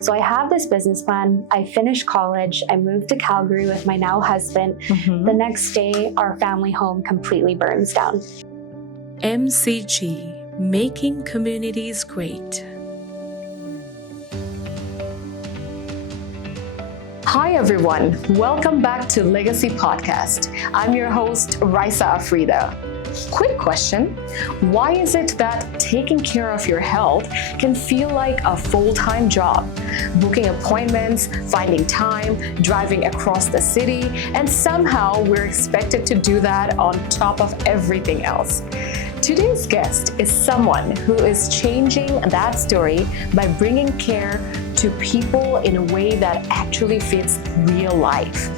So I have this business plan. I finished college. I moved to Calgary with my now husband. The next day, our family home completely burns down. MCG, Making Communities Great. Hi everyone, welcome back to Legacy Podcast. I'm your host, Raisa Afrida. Quick question, why is it that taking care of your health can feel like a full-time job? Booking appointments, finding time, driving across the city, and somehow we're expected to do that on top of everything else. Today's guest is someone who is changing that story by bringing care to people in a way that actually fits real life.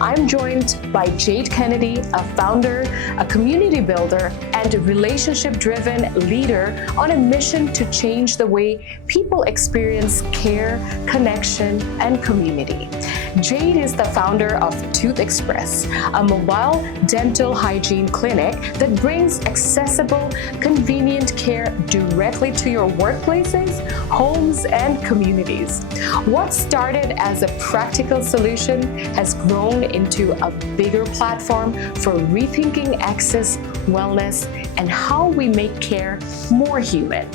I'm joined by Jade Kennedy, a founder, a community builder, and a relationship-driven leader on a mission to change the way people experience care, connection, and community. Jade is the founder of Tooth Express, a mobile dental hygiene clinic that brings accessible, convenient care directly to your workplaces, homes, and communities. What started as a practical solution has grown into a bigger platform for rethinking access, wellness, and how we make care more human.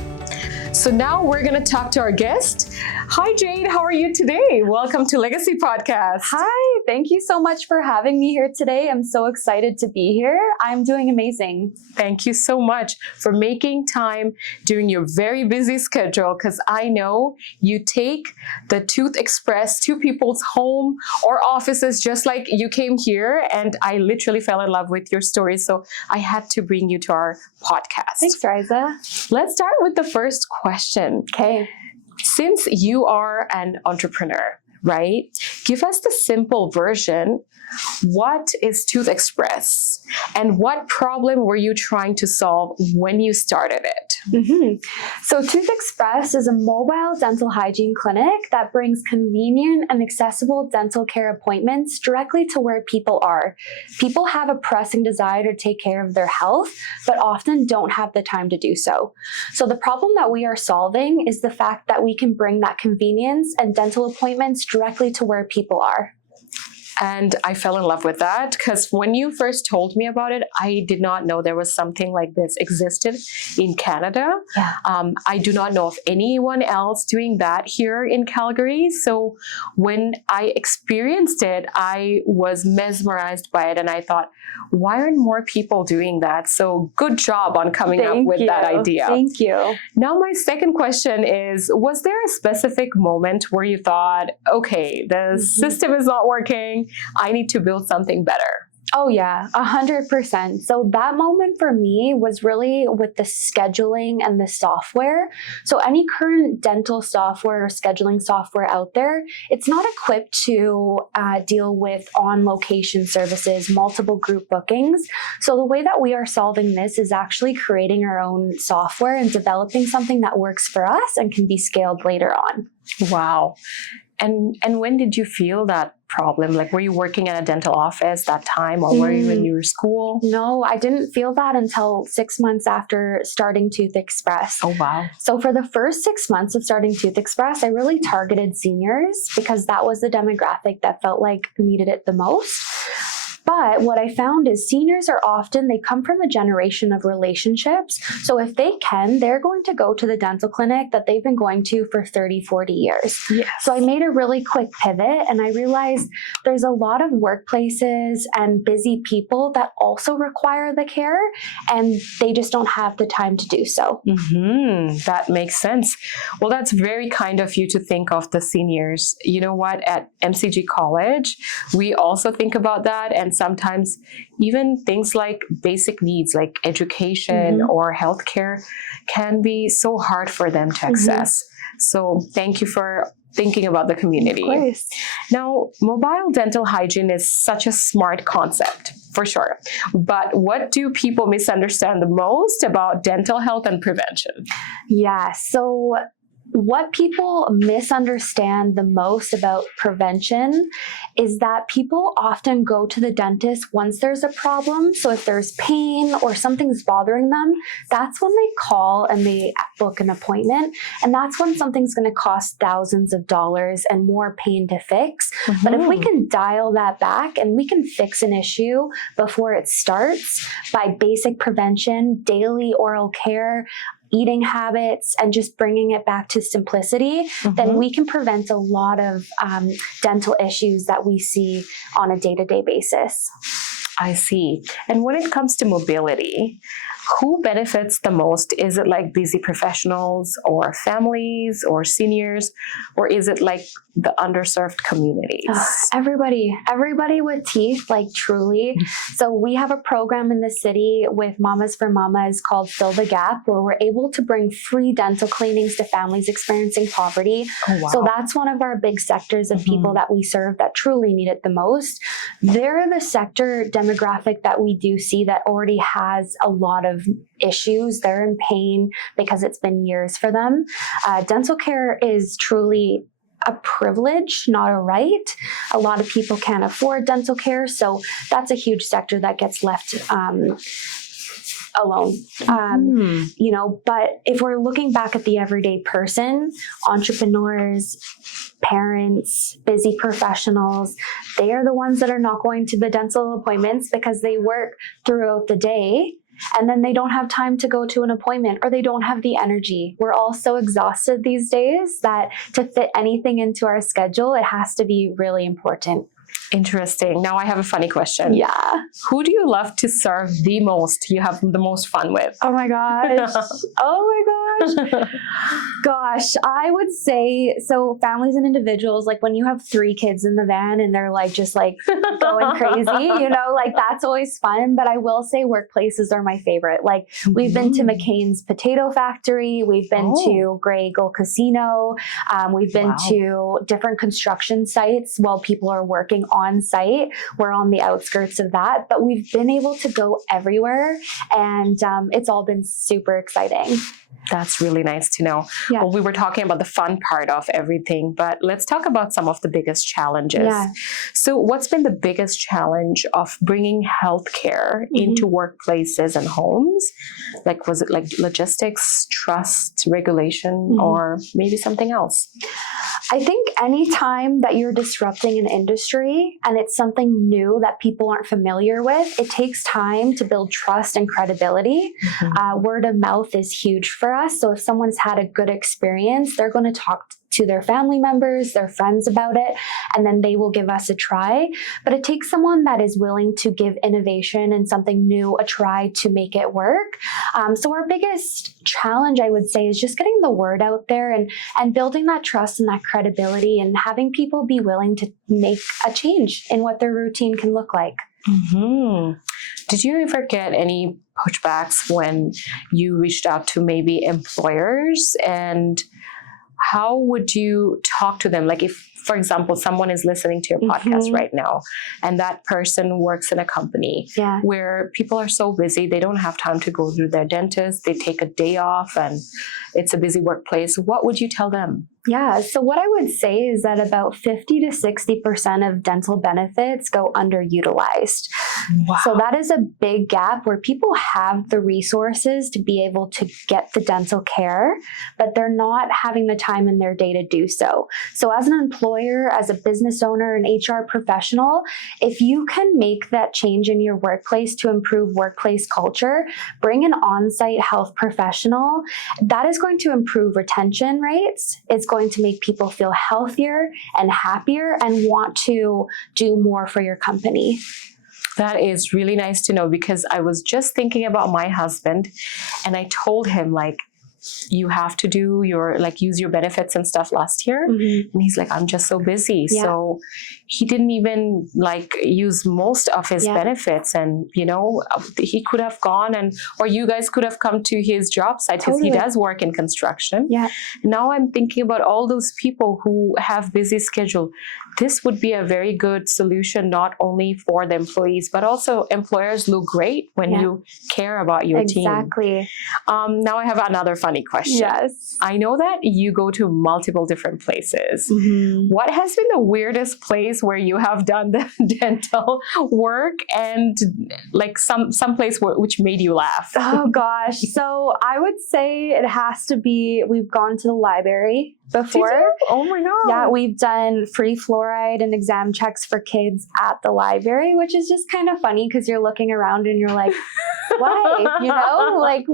So now we're going to talk to our guest. Hi, Jade. How are you today? Welcome to Legacy Podcast. Hi, thank you so much for having me here today. I'm so excited to be here. I'm doing amazing. Thank you so much for making time during your very busy schedule, because I know you take the Tooth Express to people's home or offices just like you came here, and I literally fell in love with your story. So I had to bring you to our podcast. Thanks, Raisa. Let's start with the first question. Okay. Since you are an entrepreneur, right? Give us the simple version. What is Tooth Express and what problem were you trying to solve when you started it? So Tooth Express is a mobile dental hygiene clinic that brings convenient and accessible dental care appointments directly to where people are. People have a pressing desire to take care of their health, but often don't have the time to do so. So the problem that we are solving is the fact that we can bring that convenience and dental appointments directly to where people are. And I fell in love with that because when you first told me about it, I did not know there was something like this existed in Canada. Yeah. I do not know of anyone else doing that here in Calgary. So when I experienced it, I was mesmerized by it and I thought, why aren't more people doing that? So good job on coming up with that idea. Thank you. Now, my second question is, was there a specific moment where you thought, okay, the system is not working, I need to build something better? Oh yeah, 100%. So that moment for me was really with the scheduling and the software. So any current dental software or scheduling software out there, it's not equipped to deal with on-location services, multiple group bookings. So the way that we are solving this is actually creating our own software and developing something that works for us and can be scaled later on. Wow. And when did you feel that problem? Like, were you working in a dental office that time, or were you in your school? No, I didn't feel that until 6 months after starting Tooth Express. Oh, wow. So for the first 6 months of starting Tooth Express, I really targeted seniors because that was the demographic that felt like needed it the most. But what I found is seniors are often, they come from a generation of relationships. So if they can, they're going to go to the dental clinic that they've been going to for 30, 40 years. Yes. So I made a really quick pivot and I realized there's a lot of workplaces and busy people that also require the care and they just don't have the time to do so. That makes sense. Well, that's very kind of you to think of the seniors. You know what? At MCG College, we also think about that. And sometimes even things like basic needs like education or healthcare can be so hard for them to access. So thank you for thinking about the community. Of course. Now, mobile dental hygiene is such a smart concept, for sure. But what do people misunderstand the most about dental health and prevention? Yeah, so what people misunderstand the most about prevention is that people often go to the dentist once there's a problem. So if there's pain or something's bothering them, that's when they call and they book an appointment. And that's when something's going to cost thousands of dollars and more pain to fix. But if we can dial that back and we can fix an issue before it starts by basic prevention, daily oral care, eating habits, and just bringing it back to simplicity, then we can prevent a lot of dental issues that we see on a day-to-day basis. I see. And when it comes to mobility, who benefits the most? Is it like busy professionals or families or seniors, or is it like the underserved communities? Everybody with teeth, like truly. So we have a program in the city with Mamas for Mamas called Fill the Gap, where we're able to bring free dental cleanings to families experiencing poverty. Oh, wow. So that's one of our big sectors of people that we serve that truly need it the most. They're the sector demographic that we do see that already has a lot of issues. They're in pain because it's been years for them. Dental care is truly a privilege, not a right. A lot of people can't afford dental care, so that's a huge sector that gets left alone. You know, but if we're looking back at the everyday person, entrepreneurs, parents, busy professionals, they are the ones that are not going to the dental appointments because they work throughout the day. And then they don't have time to go to an appointment, or they don't have the energy. We're all so exhausted these days that to fit anything into our schedule, it has to be really important. Interesting. Now I have a funny question. Yeah. Who do you love to serve the most? You have the most fun with? Oh my gosh. Gosh, I would say, so families and individuals, like when you have 3 kids in the van and they're like just like going crazy, you know, like that's always fun. But I will say workplaces are my favorite. Like we've been to McCain's Potato Factory. We've been to Grey Eagle Casino. We've been to different construction sites while people are working on site. We're on the outskirts of that, but we've been able to go everywhere, and it's all been super exciting. That's really nice to know. Yeah. Well, we were talking about the fun part of everything, but let's talk about some of the biggest challenges. Yeah. So what's been the biggest challenge of bringing healthcare into workplaces and homes? Like, was it like logistics, trust, regulation, or maybe something else? I think anytime that you're disrupting an industry and it's something new that people aren't familiar with, it takes time to build trust and credibility. Word of mouth is huge for us. So if someone's had a good experience, they're going to talk to their family members, their friends about it, and then they will give us a try. But it takes someone that is willing to give innovation and something new a try to make it work. So our biggest challenge, I would say, is just getting the word out there and building that trust and that credibility and having people be willing to make a change in what their routine can look like. Did you ever get any pushbacks when you reached out to maybe employers, and how would you talk to them? Like if, for example, someone is listening to your podcast right now and that person works in a company where people are so busy, they don't have time to go to their dentist, they take a day off and it's a busy workplace. What would you tell them? Yeah, so what I would say is that about 50 to 60% of dental benefits go underutilized. Wow. So that is a big gap where people have the resources to be able to get the dental care, but they're not having the time in their day to do so. So as an employer, as a business owner, an HR professional, if you can make that change in your workplace to improve workplace culture, bring an on-site health professional, that is going to improve retention rates. It's going to make people feel healthier and happier and want to do more for your company. That is really nice to know, because I was just thinking about my husband and I told him, like, you have to do your, like, use your benefits and stuff last year. And he's like, I'm just so busy. So he didn't even like use most of his benefits. And, you know, he could have gone or you guys could have come to his job site because he does work in construction. Now I'm thinking about all those people who have busy schedule. This would be a very good solution, not only for the employees, but also employers look great when you care about your team. Exactly. Now I have another funny funny question. Yes. I know that you go to multiple different places. What has been the weirdest place where you have done the dental work, and like some place which made you laugh? Oh gosh. So I would say it has to be, we've gone to the library before. Oh my God. Yeah, we've done free fluoride and exam checks for kids at the library, which is just kind of funny because you're looking around and you're like, why? You know, like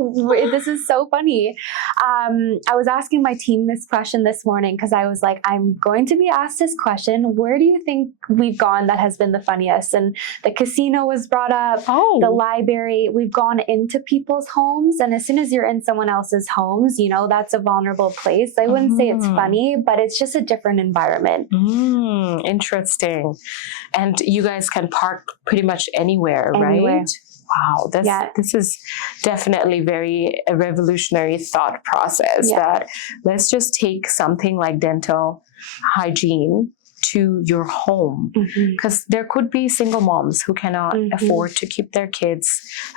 this is so funny. I was asking my team this question this morning because I was like, I'm going to be asked this question. Where do you think we've gone that has been the funniest? And the casino was brought up, the library. We've gone into people's homes. And as soon as you're in someone else's homes, you know, that's a vulnerable place. I wouldn't say it's funny, but it's just a different environment. Interesting. And you guys can park pretty much anywhere, right? Wow, this is definitely a revolutionary thought process that let's just take something like dental hygiene to your home, because there could be single moms who cannot afford to keep their kids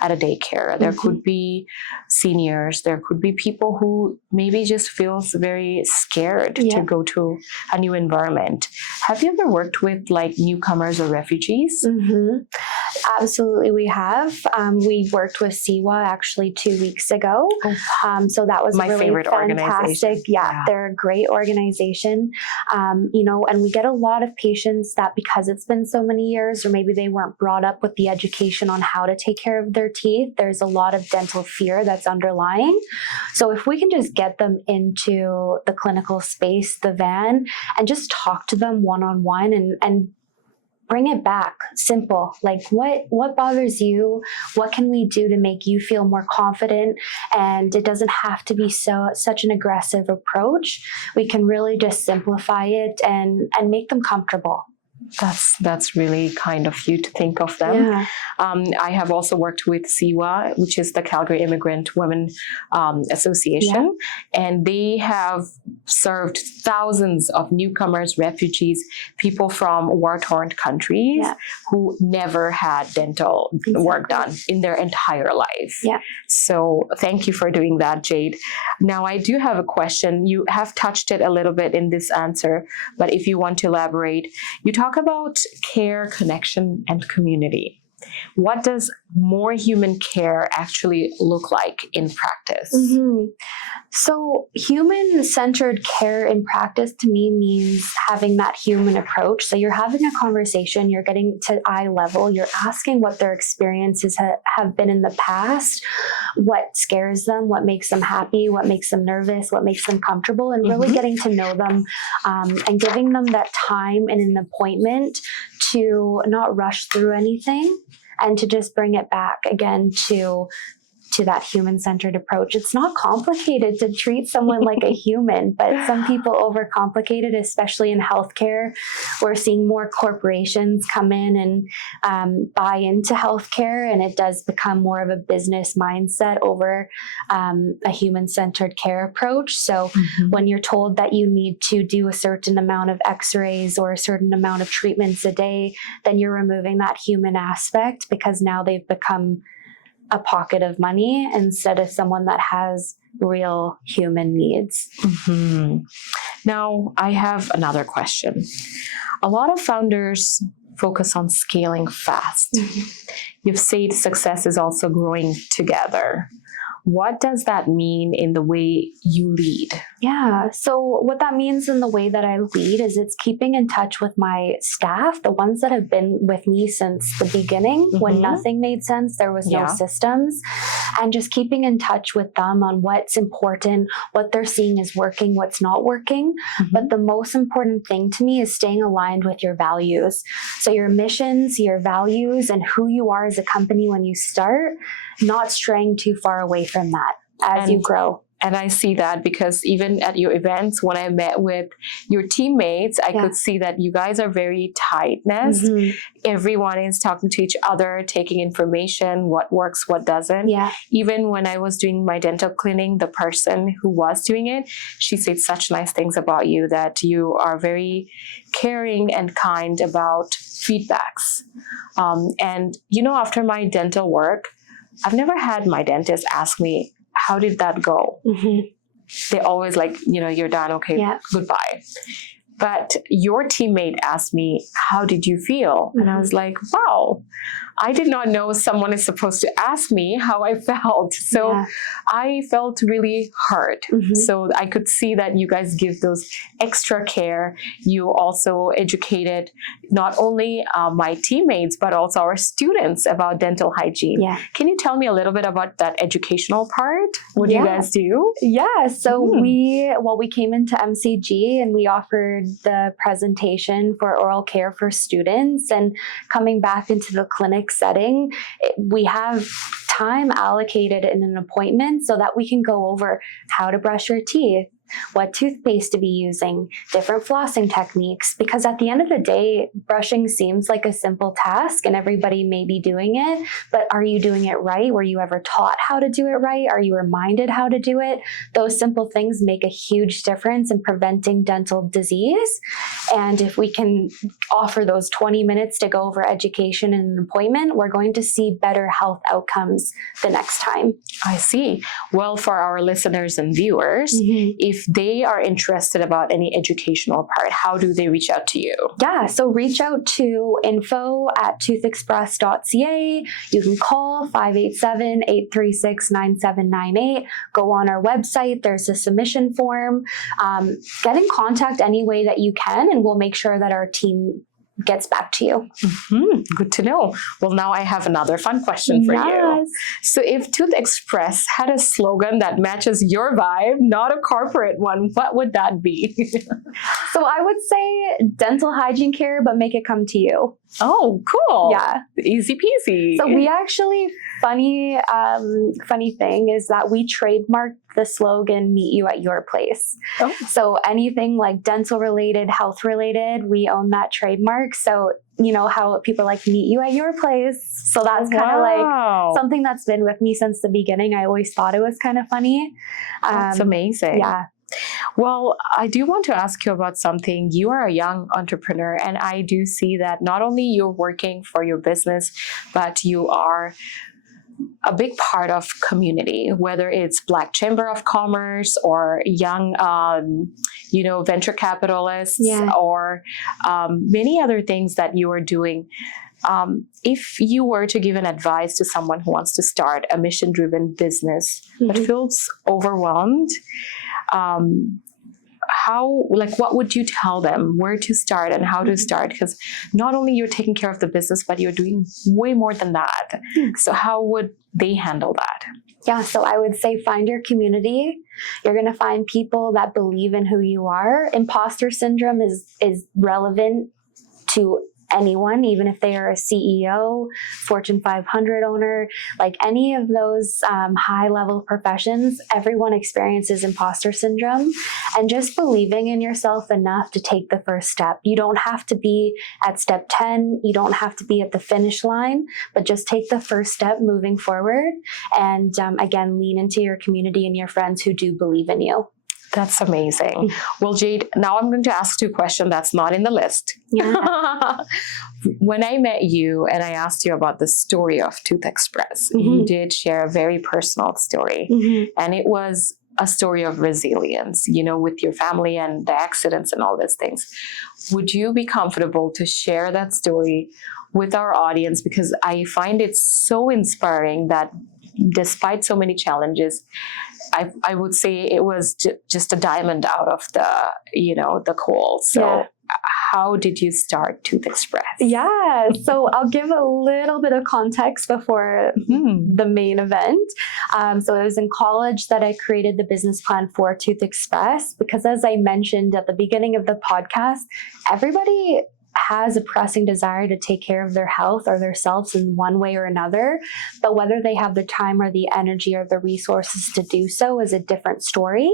at a daycare. There could be seniors. There could be people who maybe just feels very scared to go to a new environment. Have you ever worked with like newcomers or refugees? Absolutely, we have. We worked with Siwa actually 2 weeks ago. So that was my really favorite fantastic. organization. Yeah, they're a great organization. You know, and we get a lot of patients that because it's been so many years, or maybe they weren't brought up with the education on how to take care of their teeth, there's a lot of dental fear that's underlying. So if we can just get them into the clinical space, the van, and just talk to them one-on-one and bring it back simple, like what bothers you, what can we do to make you feel more confident, and it doesn't have to be such an aggressive approach. We can really just simplify it and make them comfortable. That's really kind of you to think of them. I have also worked with CIWA, which is the Calgary Immigrant Women Association, and they have served thousands of newcomers, refugees, people from war-torn countries who never had dental work done in their entire life. So thank you for doing that, Jade. Now I do have a question. You have touched it a little bit in this answer, but if you want to elaborate, you talk about care, connection, and community. What does more human care actually look like in practice? So human-centered care in practice to me means having that human approach. So you're having a conversation, you're getting to eye level, you're asking what their experiences have been in the past, what scares them, what makes them happy, what makes them nervous, what makes them comfortable, and really getting to know them and giving them that time and an appointment to not rush through anything and to just bring it back again to that human-centered approach. It's not complicated to treat someone like a human, but some people overcomplicate it, especially in healthcare. We're seeing more corporations come in and buy into healthcare, and it does become more of a business mindset over a human-centered care approach. So when you're told that you need to do a certain amount of x-rays or a certain amount of treatments a day, then you're removing that human aspect because now they've become a pocket of money instead of someone that has real human needs. Now, I have another question. A lot of founders focus on scaling fast. You've said success is also growing together. What does that mean in the way you lead? Yeah, so what that means in the way that I lead is it's keeping in touch with my staff, the ones that have been with me since the beginning. When nothing made sense, there was no systems, and just keeping in touch with them on what's important, what they're seeing is working, what's not working. But the most important thing to me is staying aligned with your values. So your missions, your values, and who you are as a company when you start, not straying too far away from that as you grow. And I see that because even at your events, when I met with your teammates, I could see that you guys are very tight-knit. Everyone is talking to each other, taking information, what works, what doesn't. Even when I was doing my dental cleaning, the person who was doing it, she said such nice things about you, that you are very caring and kind about feedbacks. And, you know, after my dental work, I've never had my dentist ask me, how did that go? they always like, you're done, okay, Yeah. goodbye. But your teammate asked me, how did you feel? And I was like, wow, I did not know someone is supposed to ask me how I felt. So Yeah. I felt really hurt. So I could see that you guys give those extra care. You also educated not only my teammates, but also our students about dental hygiene. Yeah. Can you tell me a little bit about that educational part? What do you guys do? Yeah, so we came into MCG and we offered the presentation for oral care for students, and coming back into the clinic setting, we have time allocated in an appointment so that we can go over how to brush your teeth, what toothpaste to be using, different flossing techniques, because at the end of the day, brushing seems like a simple task and everybody may be doing it, but are you doing it right? Were you ever taught how to do it right? Are you reminded how to do it? Those simple things make a huge difference in preventing dental disease. And if we can offer those 20 minutes to go over education in an appointment, we're going to see better health outcomes the next time. I see. Well, for our listeners and viewers, if they are interested about any educational part, how do they reach out to you? Yeah, so reach out to info@toothexpress.ca. You can call 587-836-9798. Go on our website. There's a submission form. Get in contact any way that you can, and we'll make sure that our team gets back to you. Good to know. Well, now I have another fun question for you. So if Tooth Express had a slogan that matches your vibe, not a corporate one, what would that be? So I would say dental hygiene care, but make it come to you. Oh, cool. Yeah. Easy peasy. So we actually, funny thing is that we trademarked the slogan, meet you at your place. Oh. So anything like dental related, health related, we own that trademark. So you know how people like meet you at your place. So that's kind of like something that's been with me since the beginning. I always thought it was kind of funny. That's amazing. Yeah. Well, I do want to ask you about something. You are a young entrepreneur, and I do see that not only you're working for your business, but you are a big part of community, whether it's Black Chamber of Commerce or young, venture capitalists, or many other things that you are doing. If you were to give an advice to someone who wants to start a mission-driven business but feels overwhelmed, what would you tell them where to start and how to start? Because not only you're taking care of the business, but you're doing way more than that. So how would they handle that? Yeah, so I would say find your community. You're going to find people that believe in who you are. Imposter syndrome is relevant to anyone, even if they are a CEO, Fortune 500 owner, like any of those high-level professions, everyone experiences imposter syndrome. And just believing in yourself enough to take the first step. You don't have to be at step 10. You don't have to be at the finish line, but just take the first step moving forward. And again, lean into your community and your friends who do believe in you. That's amazing. Well, Jade, now I'm going to ask you a question that's not in the list. Yeah. When I met you and I asked you about the story of Tooth Express, you did share a very personal story. And it was a story of resilience, with your family and the accidents and all these things. Would you be comfortable to share that story with our audience? Because I find it so inspiring that despite so many challenges, I would say it was just a diamond out of the coal. So how did you start Tooth Express? Yeah, so I'll give a little bit of context before the main event. So it was in college that I created the business plan for Tooth Express because, as I mentioned at the beginning of the podcast, everybody has a pressing desire to take care of their health or themselves in one way or another, but whether they have the time or the energy or the resources to do so is a different story.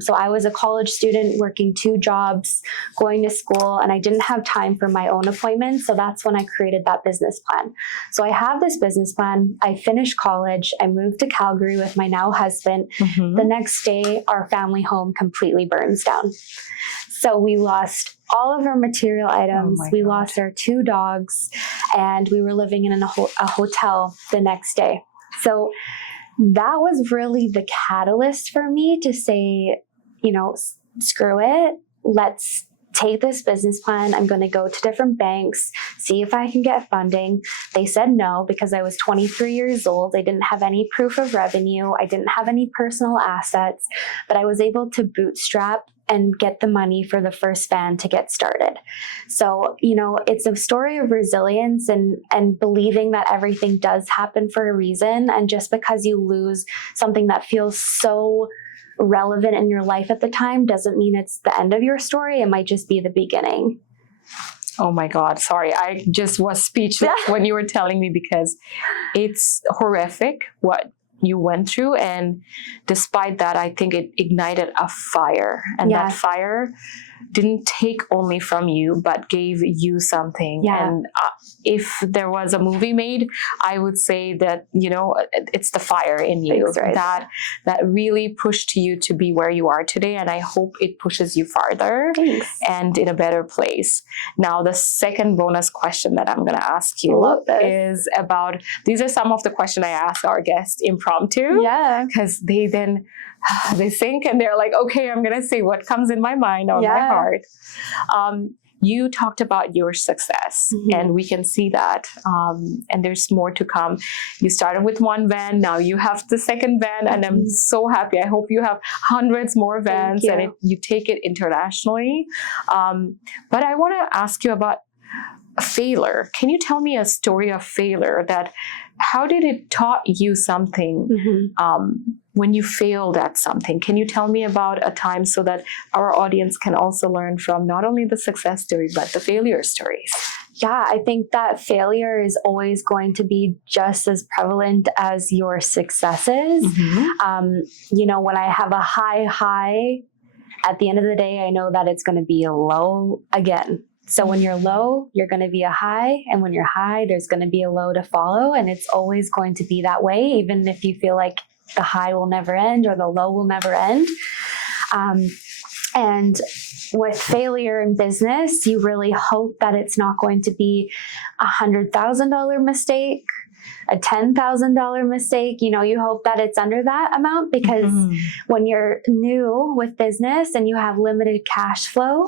So I was a college student working 2 jobs, going to school, and I didn't have time for my own appointments. So that's when I created that business plan. So I have this business plan. I finished college. I moved to Calgary with my now husband. The next day, our family home completely burns down. So we lost all of our material items. We lost our 2 dogs, and we were living in a hotel the next day. So that was really the catalyst for me to say, screw it. Let's take this business plan. I'm going to go to different banks, see if I can get funding. They said no because I was 23 years old. I didn't have any proof of revenue. I didn't have any personal assets, but I was able to bootstrap and get the money for the first van to get started. So, it's a story of resilience and believing that everything does happen for a reason. And just because you lose something that feels so relevant in your life at the time doesn't mean it's the end of your story. It might just be the beginning. Oh my God, sorry. I just was speechless when you were telling me, because it's horrific what you went through. And despite that, I think it ignited a fire. And that fire didn't take only from you, but gave you something. Yeah. And if there was a movie made, I would say that, it's the fire in you. Thanks, right? that really pushed you to be where you are today. And I hope it pushes you farther. Thanks. And in a better place. Now, the second bonus question that I'm going to ask you is about, these are some of the questions I ask our guests impromptu. Yeah. Because they then, they think and they're like, okay, I'm going to say what comes in my mind or my heart. You talked about your success, and we can see that. And there's more to come. You started with one van, now you have the second van, and I'm so happy. I hope you have hundreds more vans and you take it internationally. But I want to ask you about failure. Can you tell me a story of failure how did it taught you something when you failed at something? Can you tell me about a time so that our audience can also learn from not only the success stories, but the failure stories? Yeah, I think that failure is always going to be just as prevalent as your successes. When I have a high, at the end of the day, I know that it's going to be a low again. So when you're low, you're going to be a high. And when you're high, there's going to be a low to follow. And it's always going to be that way, even if you feel like the high will never end or the low will never end. And with failure in business, you really hope that it's not going to be $100,000 mistake, a $10,000 mistake. You hope that it's under that amount, because when you're new with business and you have limited cash flow,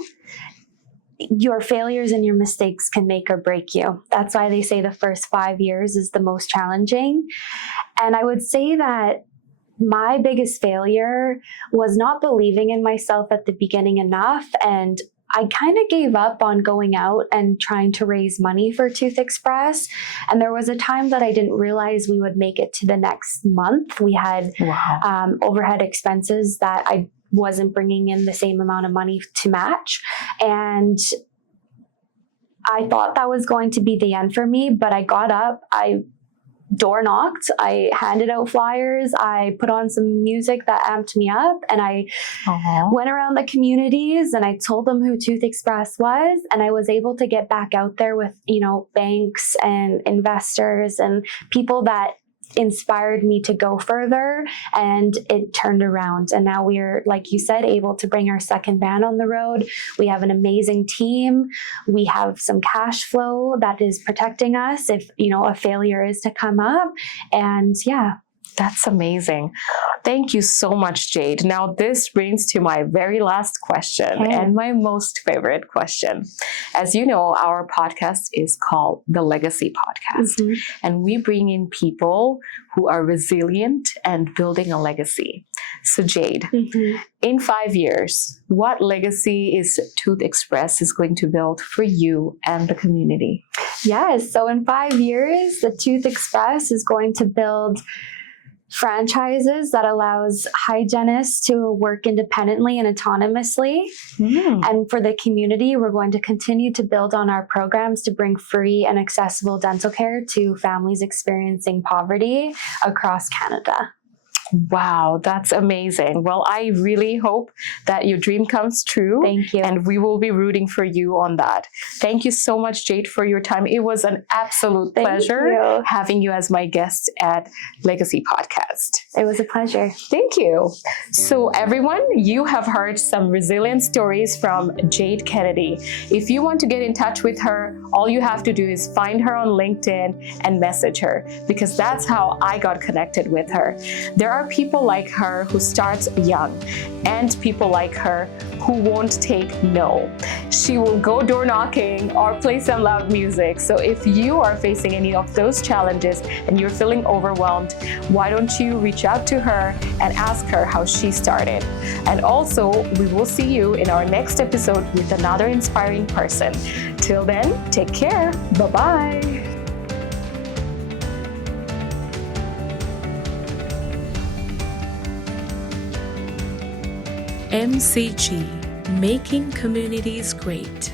your failures and your mistakes can make or break you. That's why they say the first 5 years is the most challenging. And I would say that my biggest failure was not believing in myself at the beginning enough. And I kind of gave up on going out and trying to raise money for Tooth Express. And there was a time that I didn't realize we would make it to the next month. We had overhead expenses that I wasn't bringing in the same amount of money to match. And I thought that was going to be the end for me, but I got up, I door knocked, I handed out flyers, I put on some music that amped me up, and I went around the communities and I told them who Tooth Express was, and I was able to get back out there with, banks and investors and people that inspired me to go further, and it turned around. And now we're, like you said, able to bring our second van on the road. We have an amazing team. We have some cash flow that is protecting us if, a failure is to come up. And that's amazing. Thank you so much, Jade. Now, this brings to my very last question and my most favorite question. As you know, our podcast is called the Legacy Podcast, and we bring in people who are resilient and building a legacy. So, Jade, in 5 years, what legacy is Tooth Express is going to build for you and the community? Yes. So in 5 years, the Tooth Express is going to build franchises that allows hygienists to work independently and autonomously. And for the community, we're going to continue to build on our programs to bring free and accessible dental care to families experiencing poverty across Canada. Wow, that's amazing. Well, I really hope that your dream comes true. Thank you. And we will be rooting for you on that. Thank you so much, Jade, for your time. It was an absolute pleasure you. having you as my guest at Legacy Podcast. It was a pleasure. Thank you. So everyone, you have heard some resilient stories from Jade Kennedy. If you want to get in touch with her, all you have to do is find her on LinkedIn and message her, because that's how I got connected with her. There are people like her who starts young, and people like her who won't take no. She will go door knocking or play some loud music. So if you are facing any of those challenges and you're feeling overwhelmed, why don't you reach out to her and ask her how she started? And also, we will see you in our next episode with another inspiring person. Till then, take care. Bye-bye. MCG, Making Communities Great.